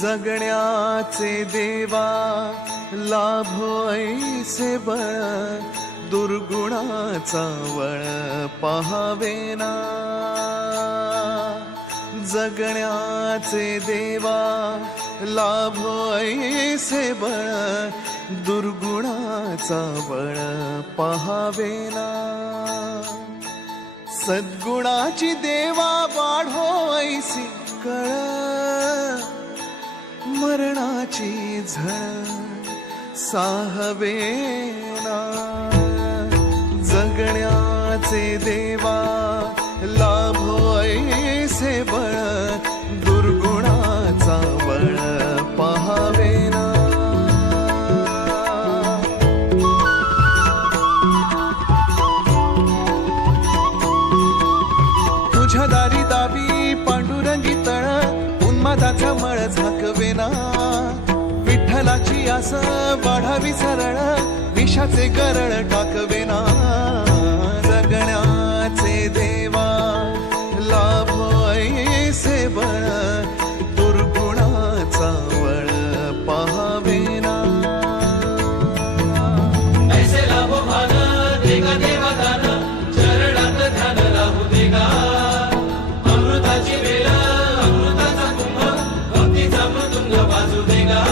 जगण्याचे देवा लाभो ऐसे बळ, दुर्गुणाचा वळ पहावेना। जगण्याचे देवा लाभो ऐसे बळ, दुर्गुणाचा बळ पहावेना। सद्गुणाची देवा वाढो ऐसी कळ, मरणाची झळ साहवेना। जगण्याचे देवा लाभो ऐसे बळ, दुर्गुणाचा बळ पहावेना। तुझ्या दारी दावी पांडुरंगी तळ, उन्मादाचा मळ झाकवेना। विठ्ठलाची आस वाढावी सरळ, विषाचे गरळ टाकवेना। जगण्याचे देवा लाभो ऐसे बळ, दुर्गुणाचा वळ पहावेना। ऐसे लाभो भान देगा देवा दान, चरणात ध्यान राहू देगा। अमृताची वेळ अमृताचा कुंभ, भक्तीचा मृदुंग वाजू देगा।